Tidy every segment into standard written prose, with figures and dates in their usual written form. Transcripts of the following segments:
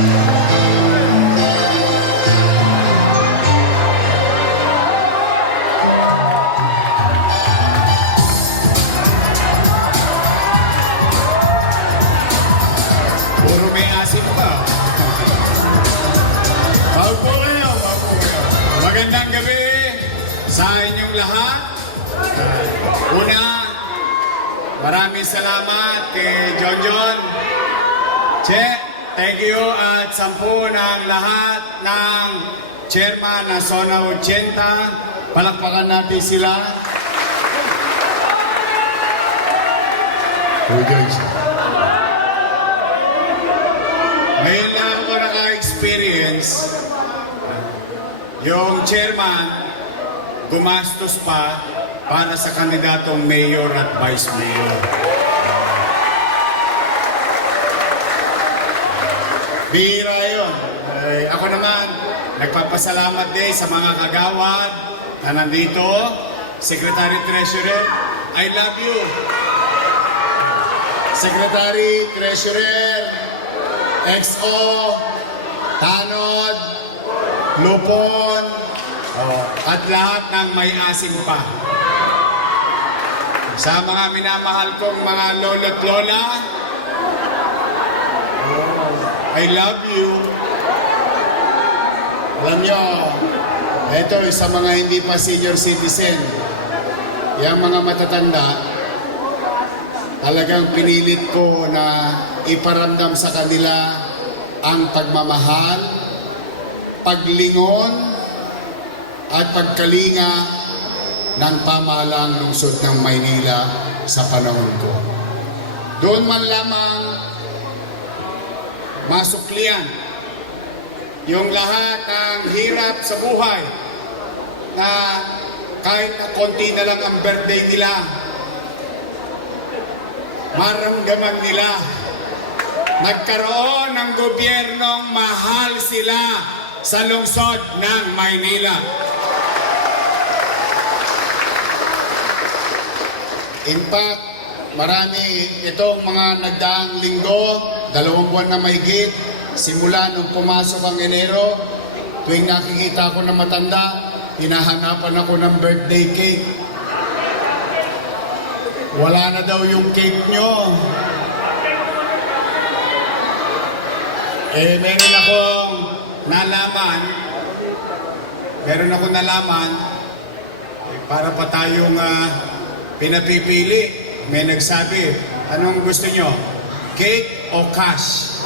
Puro may asim pa. Paupo kayo, paupo kayo. Magandang gabi sa inyong lahat. Una, maraming salamat kay John. Che, thank you at sampu ng lahat ng chairman ng Zona 80. Palakpakan natin sila. Ngayon lang ako naka-experience yung chairman gumastos pa para sa kandidatong mayor at vice mayor. Bihira yun. Ako naman, nagpapasalamat din sa mga kagawad na nandito. Secretary Treasurer, I love you. Secretary Treasurer, XO, Tanod, Lupon, at lahat ng may asim pa. Sa mga minamahal kong mga lolo't lola, I love you. Alam nyo, ito sa mga hindi pa senior citizen, yung mga matatanda, talagang pinilit ko na iparamdam sa kanila ang pagmamahal, paglingon, at pagkalinga ng pamahalang lungsod ng Maynila sa panahon ko. Doon man lamang masuklian yung lahat ng hirap sa buhay na kahit na konti na lang ang birthday nila, maramdaman nila nagkaroon ng gobyernong mahal sila sa lungsod ng Maynila. In fact, marami itong mga nagdaang linggo, 2 buwan na mahigit, simula nung pumasok ang Enero, tuwing nakikita ko na matanda, hinahanapan ako ng birthday cake. Wala na daw yung cake nyo. Meron akong nalaman, para pa tayong pinapipili. May nagsabi, anong gusto nyo? Cake o cash?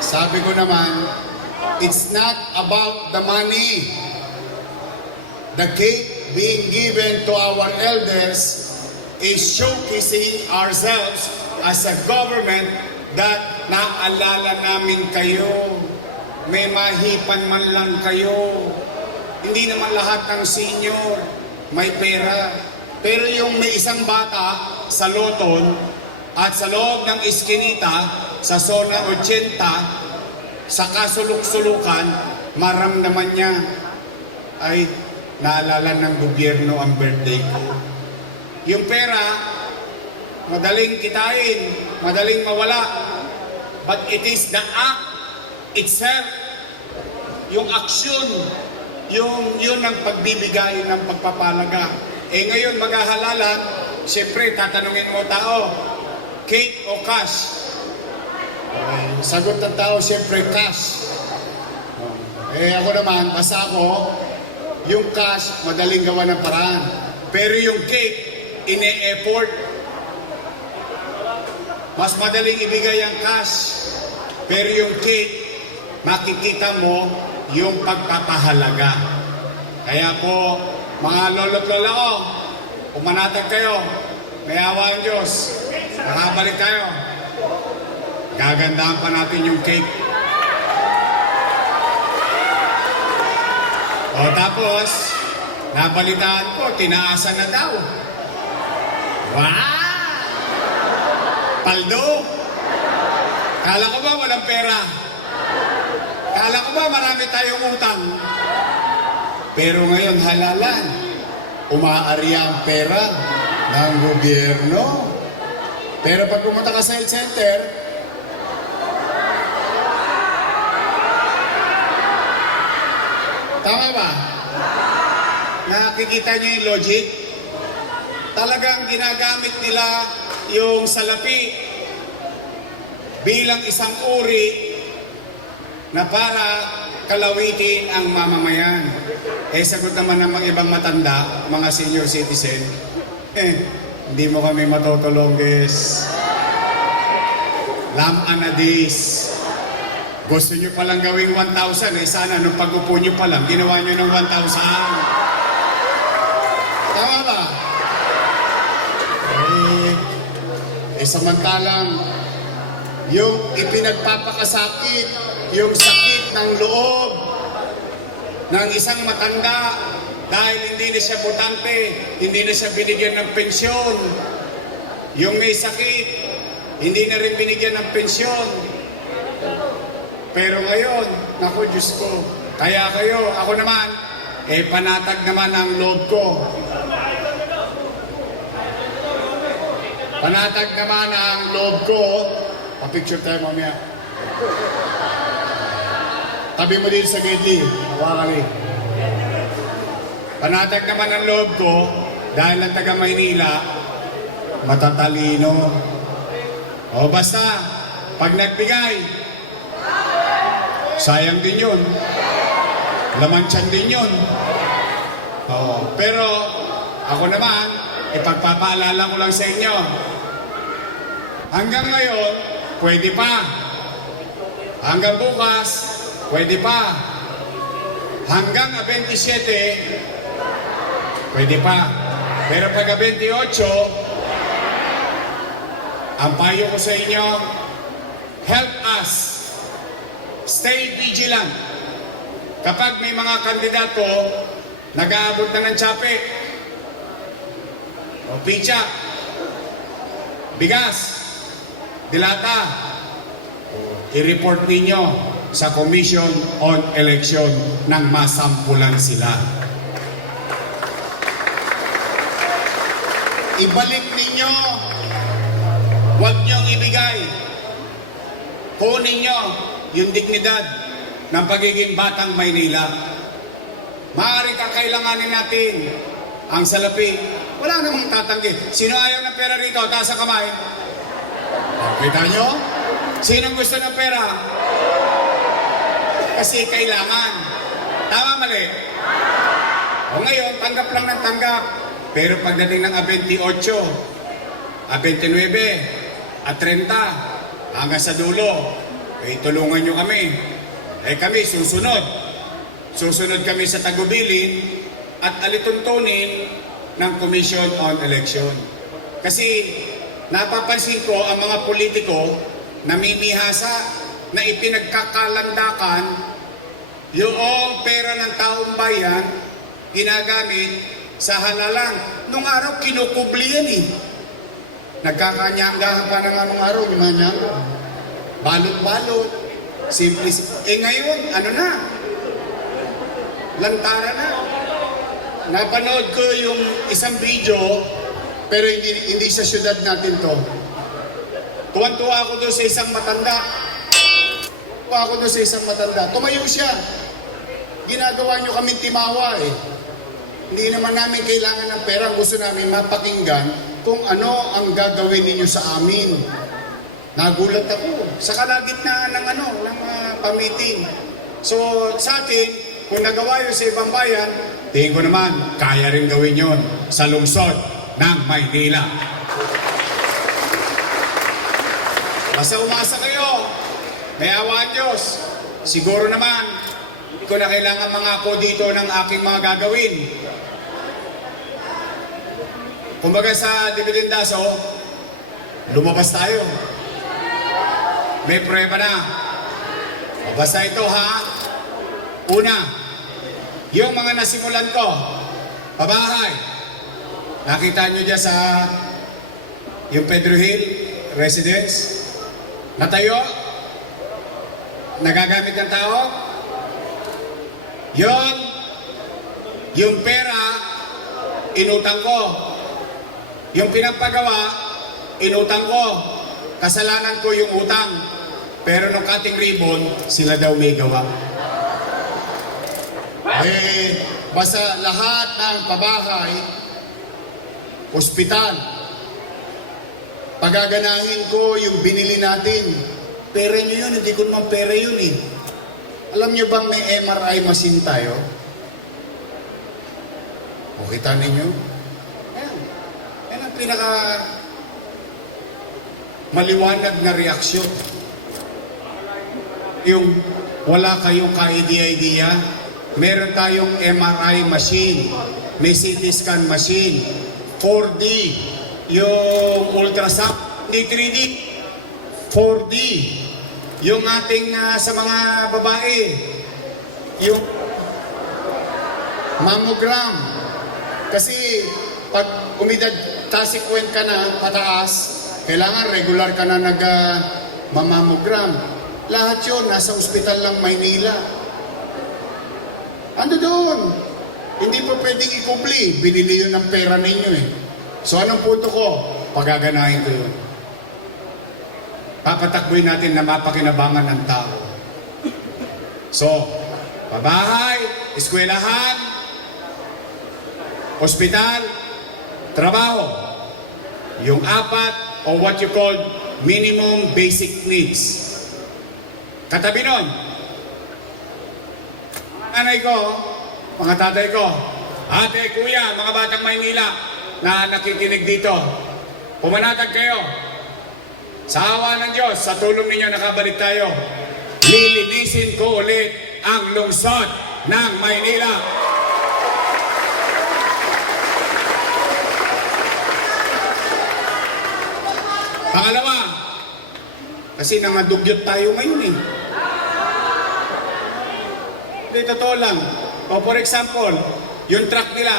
Sabi ko naman, it's not about the money. The cake being given to our elders is showcasing ourselves as a government that naalala namin kayo. May mahipan man lang kayo. Hindi naman lahat ng senior may pera. Pero yung may isang bata sa Loton at sa loob ng Iskinita, sa Zona 80, sa kasuluk-sulukan, maramdaman niya, ay naalala ng gobyerno ang birthday ko. Yung pera, madaling kitain, madaling mawala. But it is the act itself, yung aksyon, yun ang pagbibigay ng pagpapalaga. Ngayon maghahalalan, siyempre tatanungin mo tao, cake o cash? Sagot ng tao, siyempre cash. Ako naman, basta ako, yung cash, madaling gawa ng paraan. Pero yung cake, ine-effort. Mas madaling ibigay ang cash. Pero yung cake, makikita mo yung pagpapahalaga. Kaya po, mga lolo't lola ko, umanatag kayo, may awa ang Diyos, nakabalik tayo. Gagandahan pa natin yung cake. O tapos, nabalitaan ko, tinaasan na daw. Wow! Paldo! Kala ko ba walang pera? Kala ko ba marami tayong utang? Pero ngayon halalan, umaari ang pera ng gobyerno. Pero pag pumunta ka sa health center, Tama ba? Nakikita niyo yung logic? Talagang ginagamit nila yung salapi bilang isang uri na para kalawitin ang mamamayan. Eh, sagot naman ng mga ibang matanda, mga senior citizen, hindi mo kami matutulong, guys. Lam-anadis. Gusto nyo palang gawing 1,000, sana nung pag-upo nyo pa lang, ginawa nyo ng 1,000. Tama ba? Samantalang, yung ipinagpapakasakit, yung sakit ng loob ng isang matanda dahil hindi na siya botante, hindi na siya binigyan ng pensyon. Yung may sakit, hindi na rin binigyan ng pensyon. Pero ngayon, naku Diyos ko, kaya kayo, ako naman, panatag naman ang loob ko. Panatag naman ang loob ko. Pa-picture tayo mamaya. Tabi mo din sa gidli. Hawakan eh. Panatag naman ang loob ko dahil ang taga Maynila, matatalino. O basta, pag nagbigay, sayang din yun. Laman tiyan din yun. Pero ako naman, ipagpapaalala ko lang sa inyo. Hanggang ngayon, pwede pa. Hanggang bukas, pwede pa. Hanggang 27, pwede pa. Pero pag 28, ang payo ko sa inyo, help us. Stay vigilant. Kapag may mga kandidato, nag-aabot na ng tsape, o picha, bigas, dilata, i-report ninyo sa Commission on Election nang masampulan sila. Ibalik ninyo, huwag niyong ibigay. Kunin niyo yung dignidad ng pagiging batang Maynila. Maaari kakailanganin natin ang salapi. Wala namang tatanggi. Sino ayaw ng pera rito? Taas ang kamay. Kita nyo? Sinong gusto ng pera? Kasi kailangan. Tama, mali? O ngayon, tanggap lang ng tanggap. Pero pagdating ng 28, 29, at 30, hanggang sa dulo, tulungan nyo kami. Kami susunod. Susunod kami sa tagubilin at alituntunin ng Commission on Election. Kasi napapansin ko ang mga politiko namimihasa na ipinagkakalandakan yung pera ng taong bayan ginagamit sa halalan. Nung araw, kinukubli yan eh. Nagkakanyanggahan pa na nga nung araw, balot-balot, simple. Ngayon, ano na? Lantara na. Napanood ko yung isang video, pero hindi sa syudad natin to. Tuwan-tuwa ako doon sa isang matanda. Tumayo siya. Ginagawa nyo kaming timawa eh. Hindi naman namin kailangan ng pera. Gusto namin mapakinggan kung ano ang gagawin ninyo sa amin. Nagulat ako. Sa kalagitnaan ng pamiting. So sa atin, kung nagawa yun sa ibang bayan, tingin ko naman, kaya rin gawin yun sa lungsod ng Maynila. Basta umasa kayo, may awa ang Diyos. Siguro naman, hindi ko na kailangan mangako dito ng aking mga gagawin. Kumbaga sa Dibilindaso, lumabas tayo. May prueba na. Basta ito ha. Una, yung mga nasimulan ko, pabahay. Nakita nyo dyan sa yung Pedro Hill Residence. Natayo. Nagagamit ng tao. Yon, yung pera, inutang ko. Yung pinapagawa, inutang ko. Kasalanan ko yung utang. Pero nung cutting ribbon, sila daw may gawa. Basta lahat ng pabahay, ospital, pagaganahin ko yung binili natin. Pera nyo yun, hindi ko naman pera yun eh. Alam nyo bang may MRI machine tayo? O kita ninyo? Ayan. Yan ang pinaka maliwanag na reaksyon. Yung wala kayong ka-idea-idea, meron tayong MRI machine, may CT scan machine, 4D, yung ultrasound, hindi 3D, 4D, yung ating sa mga babae, yung mammogram. Kasi pag umidad tasikwent ka na pataas, kailangan regular ka na nag-mammogram. Lahat yun, nasa ospital lang Maynila. Ano doon? Hindi po pwedeng ikubli. Binili yun ng pera ninyo eh. So anong punto ko? Pagaganahin ko yun. Papatakbuhin natin na mapakinabangan ng tao. So, pabahay, eskwelahan, ospital, trabaho. Yung apat o what you call minimum basic needs. Katabi nun, anay ko, mga tatay ko, ate, kuya, mga batang Maynila na nakikinig dito, pumanatag kayo. Sa awa ng Diyos, sa tulong ninyo nakabalik tayo. Lilinisin ko ulit ang lungsod ng Maynila. Pangalawa, kasi nangadugyot tayo ngayon eh. Hindi, totoo lang. O for example, yung truck nila,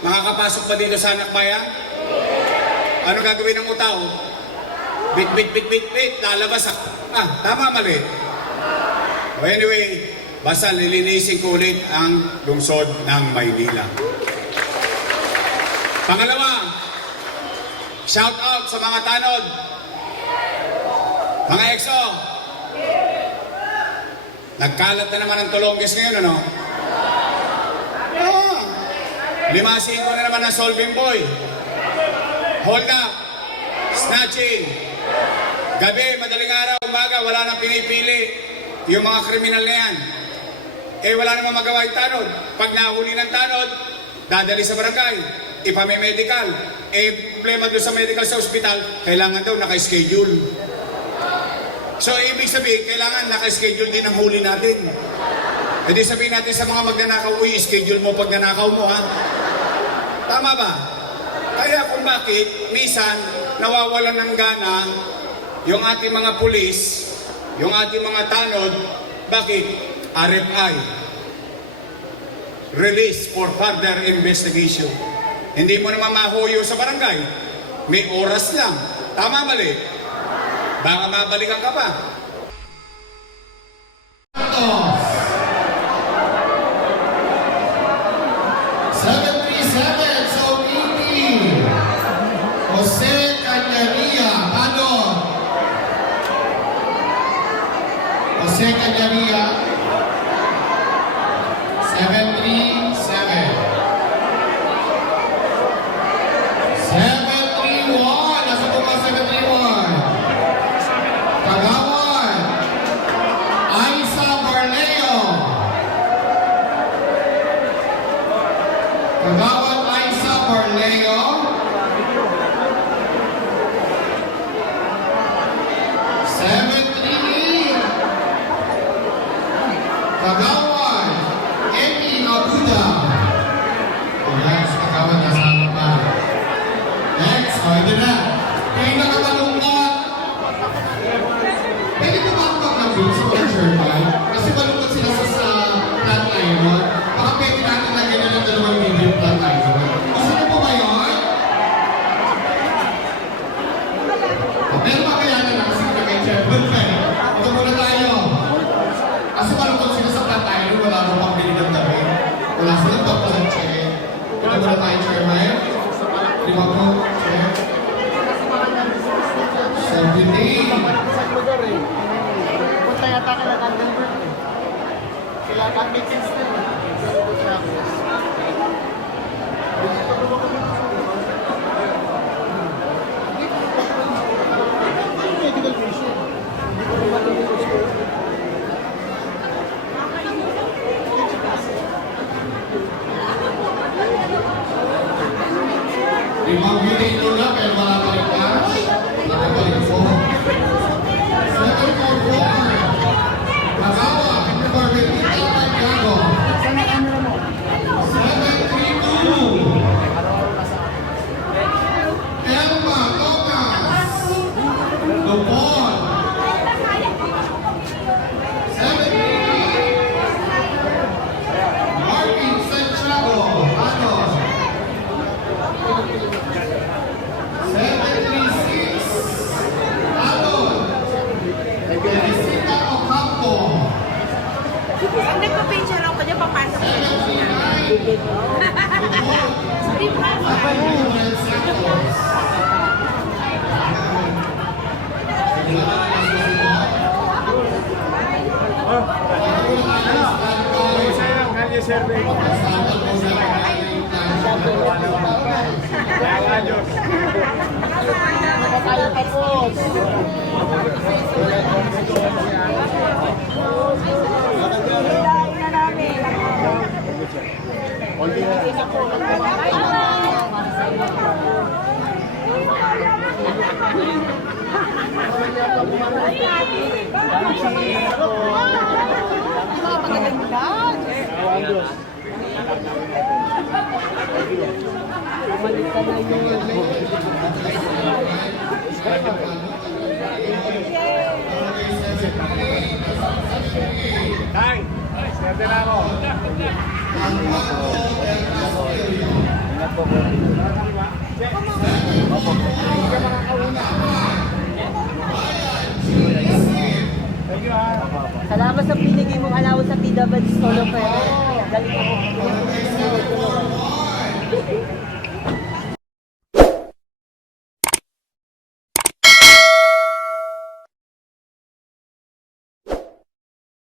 makakapasok pa dito sa Anak Bayan? Ano gagawin ng utaw? Bit, lalabas ako. Tama, mali. O anyway, basta lilinisin ko ulit ang lungsod ng Maynila. Pangalawa, shout out sa mga tanod. Mga EXO, nagkalat na naman ang tulongges ngayon, ano? Limasin ko na naman ang solving boy. Hold up, snatching. Gabi, madaling araw, umaga, wala nang pinipili yung mga kriminal na yan. Wala namang magawa yung tanod. Pag nahuli ng tanod, dadali sa barangay, ipamimedical. Problema doon sa medical sa ospital, kailangan daw naka-schedule. So, ibig sabihin, kailangan naka-schedule din ang huli natin. Di sabihin natin sa mga magnanakaw, uy, schedule mo pag nanakaw mo, ha? Tama ba? Kaya kung bakit, minsan, nawawalan ng gana yung ating mga pulis, yung ating mga tanod, bakit? RFI. Release for further investigation. Hindi mo naman mahuyo sa barangay. May oras lang. Tama, mali? Baka mabalikan ka pa. 737, so 80. Jose Cañaria, ano? Jose Cañaria, 737. 731, nasa po ka 731? Kagawan, Aisa Barleo. Kagawan Aisa Barleo. 738. Kagawan Emi Abuda. Yes, Kagawan nasa ano pa. Next, ito na. Pinakamalungkot. Pwede ko ba mag-nabit sa mga Sherman? Kasi malungkot sila sa plant iron. Baka pwede natin lagyan na ng 2 million plant iron. Gusto niyo po ba yun? Pero makayanan na kasi kay Sherman pa eh. Ito muna tayo. Kasi malungkot sila sa plant iron, wala mo pang bili ng gabi. Wala silang pagpasantse. Ito muna tayo, Sherman. Lima po, Sher. 17. Punta yata ka na Vandenberg. Kailangan meetings na. Mag-video na pero wala pa rin cash. Nakabalik po. 744. Nagawa. Barberita Santiago. 732. Elma Thomas. Lupon. 788. Martin Santiago. Anos. 736. Anon. Teresita Ocampo. Pag nagpa-picture ako dyan, papasok ko. 739. Sorry, Papa. Mildred Santos. Tay, swerte na ako. Ingat po po. Thank you ha. Salamat sa pinigay mong allowance sa PWD Solo Fair. Galing ako.